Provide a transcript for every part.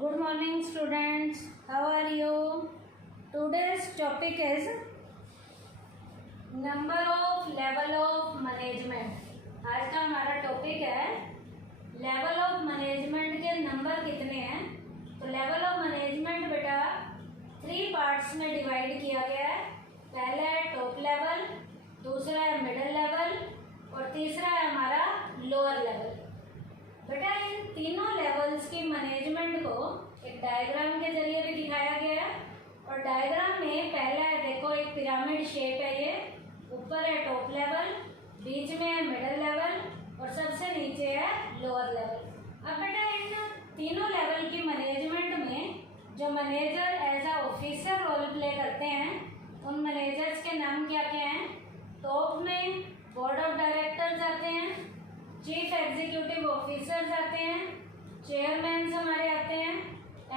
Good morning students, how are you? Today's topic is number of level of management। आज का हमारा topic है level of management के number कितने हैं। तो लेवल ऑफ मैनेजमेंट बेटा 3 पार्ट्स में डिवाइड किया गया है। पहला है टॉप लेवल, दूसरा है मिडिल लेवल और तीसरा है हमारा लोअर लेवल। बेटा इन तीनों लेवल्स की मैनेजमेंट को एक डायग्राम के जरिए भी दिखाया गया है। और डायग्राम में पहला है, देखो एक पिरामिड शेप है, ये ऊपर है टॉप लेवल, बीच में है मिडिल लेवल और सबसे नीचे है लोअर लेवल। अब बेटा इन तीनों लेवल की मैनेजमेंट में जो manager as a officer role play करते हैं उन मैनेजर्स के नाम क्या क्या हैं। टॉप में बोर्ड ऑफ डायरेक्टर्स आते हैं, चीफ एग्जीक्यूटिव ऑफिसर्स आते हैं, चेयरमैन हमारे आते हैं,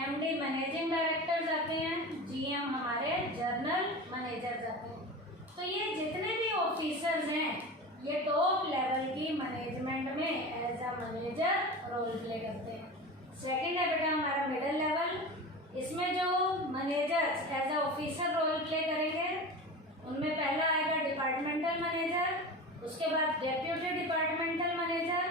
एमडी मैनेजिंग डायरेक्टर्स आते हैं, जीएम हमारे जर्नल मैनेजर्स आते हैं। तो ये जितने भी ऑफिसर्स हैं ये टॉप लेवल की मैनेजमेंट में as a manager role play करते हैं। सेकंड है बेटा हमारा मिडिल लेवल। इसमें जो managers as a officer role play करेंगे उनमें पहला आएगा डिपार्टमेंटल मैनेजर, उसके बाद deputy departmental manager,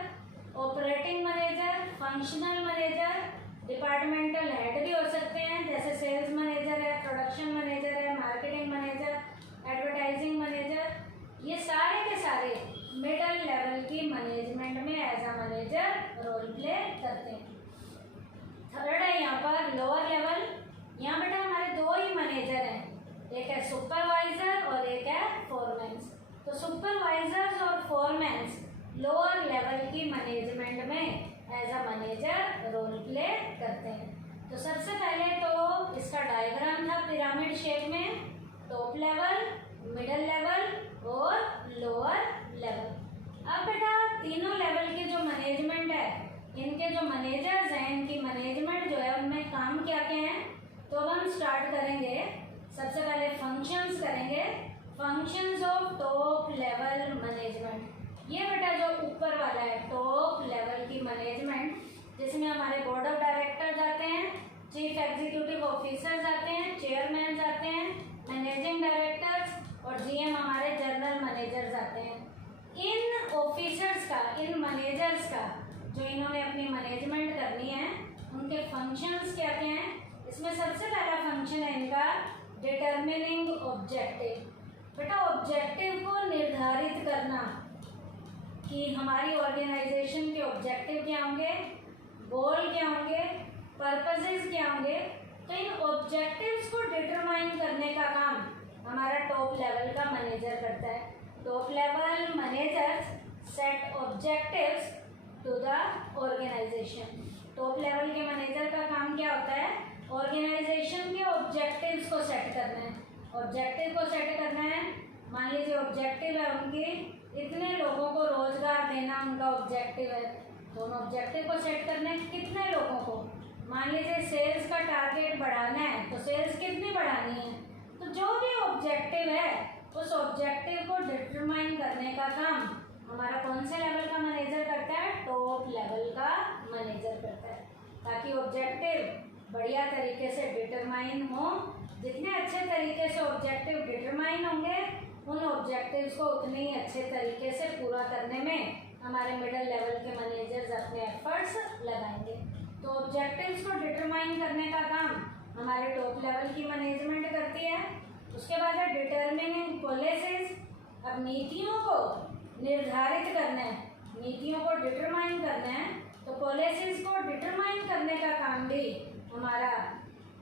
operating manager, functional manager, departmental head भी हो सकते हैं जैसे सेल्स मैनेजर है, प्रोडक्शन मैनेजर है, मार्केटिंग मैनेजर, एडवर्टाइजिंग मैनेजर। ये सारे के सारे मिडिल लेवल की मैनेजमेंट में as a manager role play करते हैं। थर्ड है यहाँ पर लोअर लेवल। यहाँ बेटा हमारे 2 ही मैनेजर हैं, एक है सुपरवाइजर और एक है फोरमैन्स। तो सुपरवाइजर्स और फोरमैन्स लोअर लेवल की मैनेजमेंट में as a manager role play करते हैं। तो सबसे पहले तो इसका डायग्राम था पिरामिड शेप में, टॉप लेवल, मिडिल लेवल और लोअर लेवल। अब बेटा तीनों लेवल की जो मैनेजमेंट है, इनके जो मैनेजर्स हैं इनकी मैनेजमेंट जो है उनमें काम क्या क्या है। तो हम स्टार्ट करेंगे, सबसे पहले फंक्शंस करेंगे, functions of top level management. ये बेटा जो ऊपर वाला है टॉप लेवल की मैनेजमेंट, जिसमें हमारे बोर्ड ऑफ डायरेक्टर्स आते हैं, चीफ एग्जीक्यूटिव ऑफिसर्स आते हैं, चेयरमैन आते हैं, मैनेजिंग डायरेक्टर्स और जीएम हमारे जनरल मैनेजर्स आते हैं। इन ऑफिसर्स का, इन मैनेजर्स का जो इन्होंने अपनी मैनेजमेंट करनी है उनके फंक्शंस क्या क्या हैं। इसमें सबसे पहला फंक्शन है इनका डिटर्मिनिंग ऑब्जेक्टिव। बेटा ऑब्जेक्टिव को निर्धारित करना कि हमारी ऑर्गेनाइजेशन के ऑब्जेक्टिव क्या होंगे, गोल क्या होंगे, पर्पसेस क्या होंगे। तो इन ऑब्जेक्टिव्स को डिटरमाइन करने का काम हमारा टॉप लेवल का मैनेजर करता है। Top level managers set objectives to the organisation. Top level के मैनेजर का काम क्या होता है, ऑर्गेनाइजेशन के ऑब्जेक्टिव्स को सेट करना है। ऑब्जेक्टिव को सेट करना है, मान लीजिए ऑब्जेक्टिव है उनकी इतने लोगों को रोजगार देना, उनका ऑब्जेक्टिव है। तो उन ऑब्जेक्टिव को सेट करना है कितने लोगों को, मान लीजिए सेल्स का टारगेट बढ़ाना है तो सेल्स कितनी बढ़ानी है। तो जो भी ऑब्जेक्टिव है उस ऑब्जेक्टिव को डिटरमाइन करने का काम हमारा कौन से लेवल का मैनेजर करता है, टॉप लेवल का मैनेजर करता है, ताकि ऑब्जेक्टिव बढ़िया तरीके से डिटरमाइन हो। जितने अच्छे तरीके से ऑब्जेक्टिव डिटरमाइन होंगे उन ऑब्जेक्टिव्स को उतने ही अच्छे तरीके से पूरा करने में हमारे मिडिल लेवल के मैनेजर्स अपने एफर्ट्स लगाएंगे। तो ऑब्जेक्टिव्स को डिटरमाइन करने का काम हमारे टॉप लेवल की मैनेजमेंट करती है। उसके बाद है डिटर्मिनिंग पॉलिसीज। अब नीतियों को निर्धारित करना है, नीतियों को डिटरमाइन करना है, तो पॉलिसीज को डिटरमाइन करने का काम भी हमारा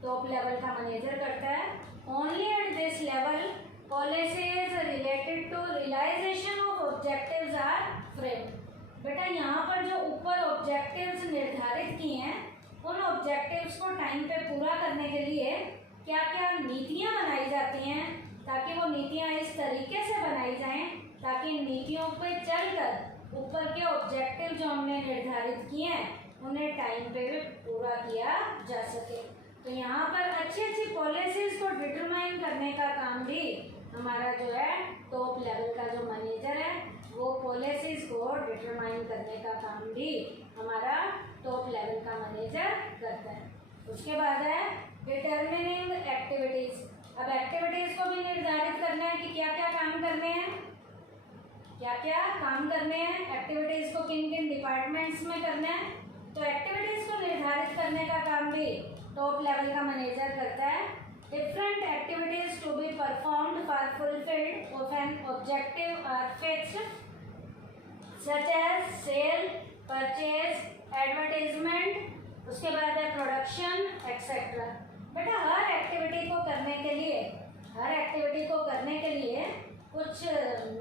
टॉप लेवल का मैनेजर करता है। Only at this level policies related to realisation of objectives are framed. बेटा यहाँ पर जो ऊपर ऑब्जेक्टिव्स निर्धारित किए हैं उन ऑब्जेक्टिव्स को टाइम पे पूरा करने के लिए क्या क्या नीतियाँ बनाई जाती हैं, ताकि वो नीतियाँ इस तरीके से बनाई जाएं ताकि नीतियों पे चलकर ऊपर के ऑब्जेक्टिव जो हमने निर्धारित किए हैं उन्हें टाइम पे भी पूरा किया जा सके। तो यहाँ पर अच्छी अच्छी पॉलिसीज को डिटरमाइन करने का काम भी हमारा जो है टॉप लेवल का जो मैनेजर है वो पॉलिसीज को डिटरमाइन करने का काम भी हमारा टॉप लेवल का मैनेजर करता है। उसके बाद है डिटर्मिनिंग एक्टिविटीज। अब एक्टिविटीज को भी निर्धारित करना है कि क्या क्या काम करने हैं, क्या क्या काम करने हैं, एक्टिविटीज को किन किन डिपार्टमेंट्स में करना है। तो एक्टिविटीज को निर्धारित करने का काम भी टॉप लेवल का मैनेजर करता है। Different activities to be performed for fulfilled of an objective are fixed such as sale, purchase, advertisement, उसके बाद है प्रोडक्शन एक्सेट्रा। बेटा हर एक्टिविटी को करने के लिए, हर एक्टिविटी को करने के लिए कुछ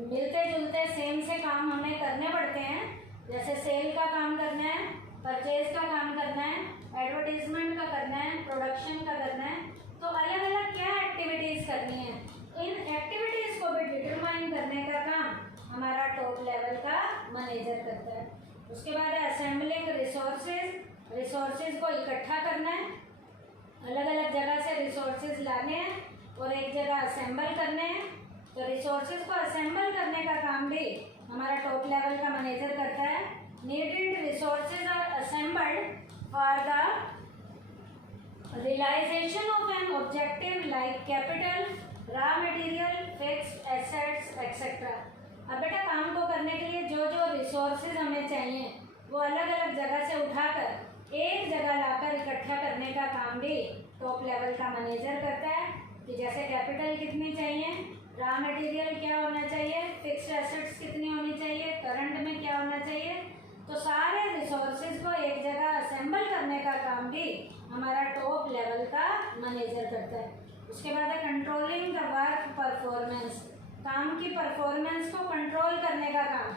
मिलते जुलते सेम से काम हमें करने पड़ते हैं। जैसे सेल का काम करना है, परचेज का काम करना है, एडवर्टाइजमेंट का करना है, प्रोडक्शन का करना है। तो अलग अलग क्या एक्टिविटीज़ करनी है, इन एक्टिविटीज़ को भी डिटरमाइन करने का काम हमारा टॉप लेवल का मैनेजर करता है। उसके बाद है असेंबलिंग रिसोर्सेज, रिसोर्सेज को इकट्ठा करना है, अलग अलग जगह से रिसोर्सेज लाने हैं और एक जगह असेंबल करने हैं। तो रिसोर्सेज को असेंबल करने का काम भी हमारा टॉप लेवल का मैनेजर करता है। Needed resources are assembled for the realisation of an objective like capital, raw material, fixed assets etcetera. अब बेटा काम को करने के लिए जो जो रिसोर्सेज हमें चाहिए वो अलग अलग जगह से उठाकर एक जगह लाकर इकट्ठा करने का काम भी टॉप लेवल का मैनेजर करता है। कि जैसे कैपिटल कितनी चाहिए, रॉ मटेरियल क्या होना चाहिए, फिक्स्ड एसेट्स कितनी होनी चाहिए, करंट में क्या होना चाहिए। तो सारे रिसोर्सेज को एक जगह असेंबल करने का काम भी हमारा टॉप लेवल का मैनेजर करता है। उसके बाद है कंट्रोलिंग द वर्क परफॉर्मेंस, काम की परफॉर्मेंस को कंट्रोल करने का काम,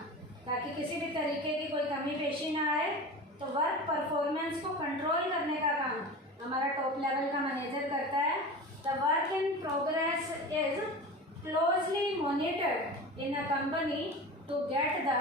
ताकि किसी भी तरीके की कोई कमी पेशी ना आए। तो वर्क परफॉर्मेंस को कंट्रोल करने का काम हमारा टॉप लेवल का मैनेजर करता है। The work in progress is closely monitored in a company to get the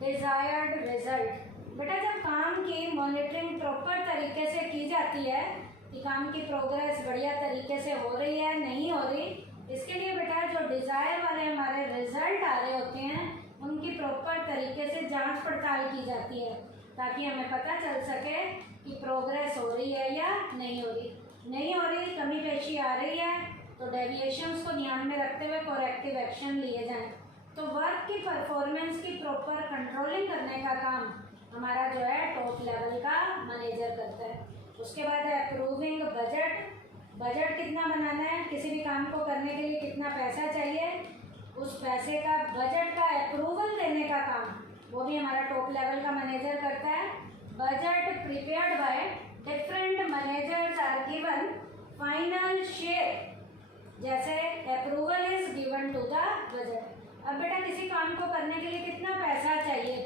desired result. बेटा जब काम की मॉनिटरिंग प्रॉपर तरीके से की जाती है कि काम की प्रोग्रेस बढ़िया तरीके से हो रही है नहीं हो रही, इसके लिए बेटा जो डिज़ायर वाले हमारे रिजल्ट आ रहे होते हैं उनकी प्रॉपर तरीके से जांच पड़ताल की जाती है, ताकि हमें पता चल सके कि प्रोग्रेस हो रही है या नहीं हो रही। नहीं हो रही, कमी पेशी आ रही है, तो डेविएशंस को ध्यान में रखते हुए करेक्टिव एक्शन लिए जाएं। तो वर्क की परफॉर्मेंस की प्रॉपर कंट्रोलिंग करने का काम हमारा जो है टॉप लेवल का मैनेजर करता है। उसके बाद है अप्रूविंग बजट, बजट कितना बनाना है, किसी भी काम को करने के लिए कितना पैसा चाहिए, उस पैसे का बजट का अप्रूवल देने का काम वो भी हमारा टॉप लेवल का मैनेजर करता है। Budget prepared by different managers are given final shape, जैसे approval is given to the budget. अब बेटा किसी काम को करने के लिए कितना पैसा चाहिए,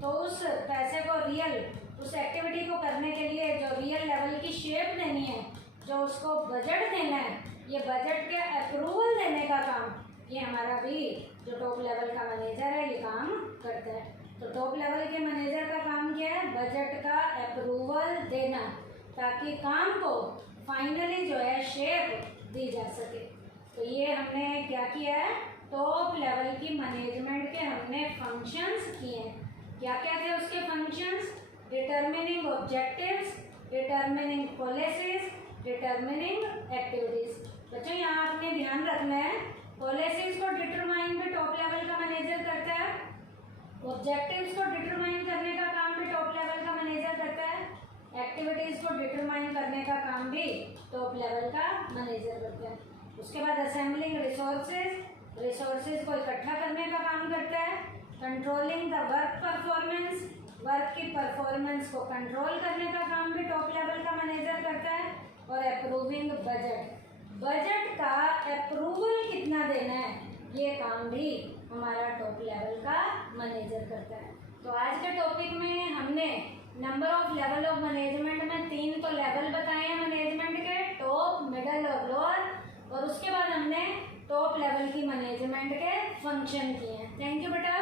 तो उस पैसे को रियल, उस एक्टिविटी को करने के लिए जो रियल लेवल की शेप देनी है, जो उसको बजट देना है, ये बजट के अप्रूवल देने का काम ये हमारा भी जो टॉप लेवल का मैनेजर है ये काम करता है। तो टॉप लेवल के मैनेजर का काम क्या है, बजट का अप्रूवल देना, ताकि काम को फाइनली जो है शेप दी जा सके। तो ये हमने क्या किया है, टॉप लेवल की मैनेजमेंट के हमने फंक्शंस किए हैं। क्या क्या थे उसके functions, determining objectives, determining policies, determining activities. बच्चों यहाँ आपने ध्यान रखना है, पॉलिसीज को डिटरमाइन भी टॉप लेवल का मैनेजर करता है, ऑब्जेक्टिव्स को डिटरमाइन करने का काम भी टॉप लेवल का मैनेजर करता है, एक्टिविटीज को डिटरमाइन करने का काम भी टॉप लेवल का मैनेजर करता है। उसके बाद असेंबलिंग रिसोर्सेज, रिसोर्सेज को इकट्ठा करने का काम करता है। Controlling the work performance, work की परफॉर्मेंस को कंट्रोल करने का काम भी टॉप लेवल का मैनेजर करता है। और अप्रूविंग बजट, बजट का अप्रूवल कितना देना है ये काम भी हमारा टॉप लेवल का मैनेजर करता है। तो आज के टॉपिक में हमने number of level of management में 3 तो लेवल बताए हैं मैनेजमेंट के, टॉप, मिडल और लोअर, और उसके बाद हमने टॉप लेवल की मैनेजमेंट के फंक्शन किए हैं। थैंक यू बेटा।